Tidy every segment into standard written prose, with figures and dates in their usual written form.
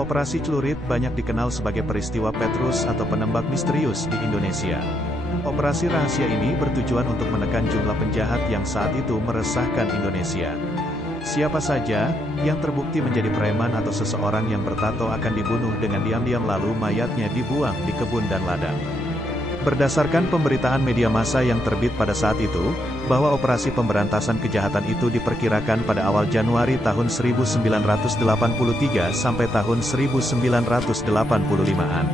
Operasi Celurit banyak dikenal sebagai peristiwa Petrus atau penembak misterius di Indonesia. Operasi rahasia ini bertujuan untuk menekan jumlah penjahat yang saat itu meresahkan Indonesia. Siapa saja yang terbukti menjadi preman atau seseorang yang bertato akan dibunuh dengan diam-diam lalu mayatnya dibuang di kebun dan ladang. Berdasarkan pemberitaan media massa yang terbit pada saat itu, bahwa operasi pemberantasan kejahatan itu diperkirakan pada awal Januari tahun 1983 sampai tahun 1985-an.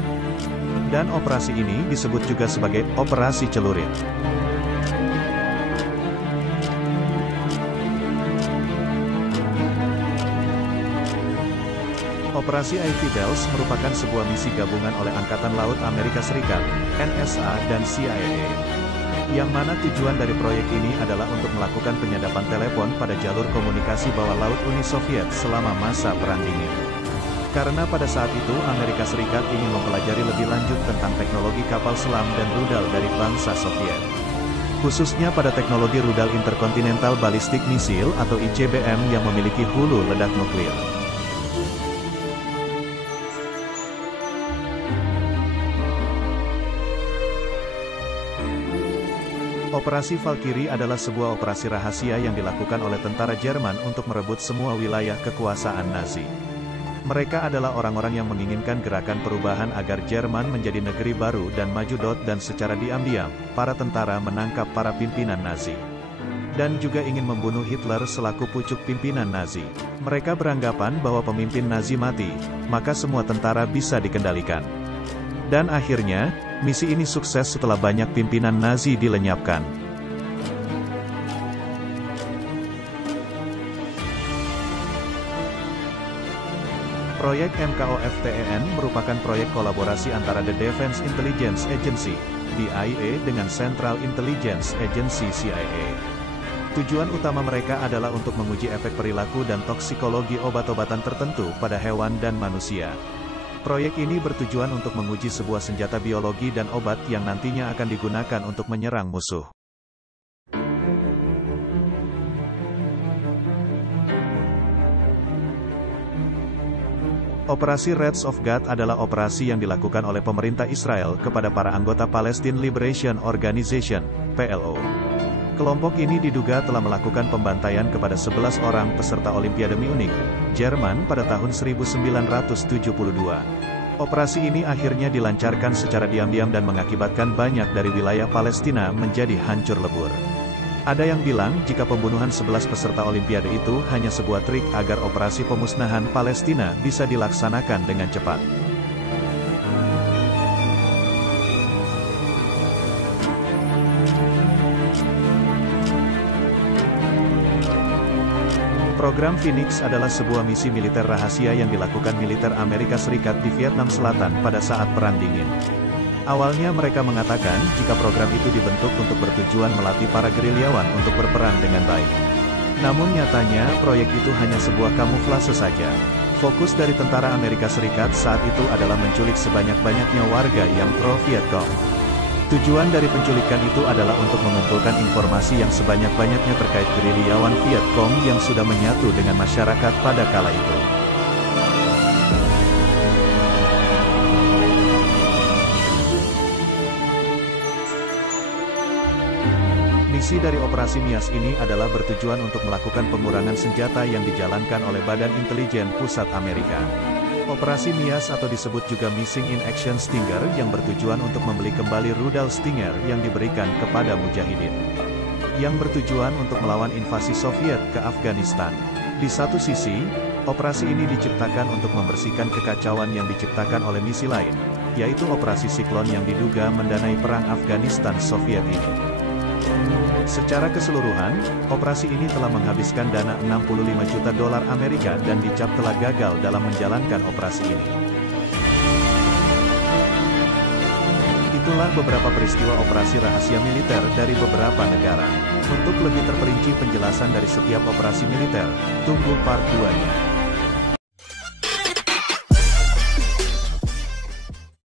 Dan operasi ini disebut juga sebagai Operasi Celurit. Operasi Infidels merupakan sebuah misi gabungan oleh Angkatan Laut Amerika Serikat, NSA dan CIA. Yang mana tujuan dari proyek ini adalah untuk melakukan penyadapan telepon pada jalur komunikasi bawah laut Uni Soviet selama masa Perang Dingin. Karena pada saat itu Amerika Serikat ingin mempelajari lebih lanjut tentang teknologi kapal selam dan rudal dari bangsa Soviet. Khususnya pada teknologi rudal Intercontinental Ballistic Missile atau ICBM yang memiliki hulu ledak nuklir. Operasi Valkyrie adalah sebuah operasi rahasia yang dilakukan oleh tentara Jerman untuk merebut semua wilayah kekuasaan Nazi. Mereka adalah orang-orang yang menginginkan gerakan perubahan agar Jerman menjadi negeri baru dan maju. Dan secara diam-diam, para tentara menangkap para pimpinan Nazi. Dan juga ingin membunuh Hitler selaku pucuk pimpinan Nazi. Mereka beranggapan bahwa pemimpin Nazi mati, maka semua tentara bisa dikendalikan. Dan akhirnya, misi ini sukses setelah banyak pimpinan Nazi dilenyapkan. Proyek MKOFTEN merupakan proyek kolaborasi antara The Defense Intelligence Agency, DIA dengan Central Intelligence Agency CIA. Tujuan utama mereka adalah untuk menguji efek perilaku dan toksikologi obat-obatan tertentu pada hewan dan manusia. Proyek ini bertujuan untuk menguji sebuah senjata biologi dan obat yang nantinya akan digunakan untuk menyerang musuh. Operasi Reds of God adalah operasi yang dilakukan oleh pemerintah Israel kepada para anggota Palestine Liberation Organization, PLO. Kelompok ini diduga telah melakukan pembantaian kepada 11 orang peserta Olimpiade Munich, Jerman pada tahun 1972. Operasi ini akhirnya dilancarkan secara diam-diam dan mengakibatkan banyak dari wilayah Palestina menjadi hancur lebur. Ada yang bilang jika pembunuhan 11 peserta Olimpiade itu hanya sebuah trik agar operasi pemusnahan Palestina bisa dilaksanakan dengan cepat. Program Phoenix adalah sebuah misi militer rahasia yang dilakukan militer Amerika Serikat di Vietnam Selatan pada saat Perang Dingin. Awalnya mereka mengatakan jika program itu dibentuk untuk bertujuan melatih para gerilyawan untuk berperang dengan baik. Namun nyatanya proyek itu hanya sebuah kamuflase saja. Fokus dari tentara Amerika Serikat saat itu adalah menculik sebanyak-banyaknya warga yang pro-Vietcong. Tujuan dari penculikan itu adalah untuk mengumpulkan informasi yang sebanyak-banyaknya terkait gerilyawan Vietcong yang sudah menyatu dengan masyarakat pada kala itu. Misi dari Operasi MIAS ini adalah bertujuan untuk melakukan pengurangan senjata yang dijalankan oleh Badan Intelijen Pusat Amerika. Operasi MIAS atau disebut juga Missing in Action Stinger yang bertujuan untuk membeli kembali rudal Stinger yang diberikan kepada Mujahidin. Yang bertujuan untuk melawan invasi Soviet ke Afghanistan. Di satu sisi, operasi ini diciptakan untuk membersihkan kekacauan yang diciptakan oleh misi lain, yaitu Operasi Siklon yang diduga mendanai perang Afghanistan Soviet ini. Secara keseluruhan, operasi ini telah menghabiskan dana 65 juta dolar Amerika dan dicap telah gagal dalam menjalankan operasi ini. Itulah beberapa peristiwa operasi rahasia militer dari beberapa negara. Untuk lebih terperinci penjelasan dari setiap operasi militer, tunggu part 2-nya.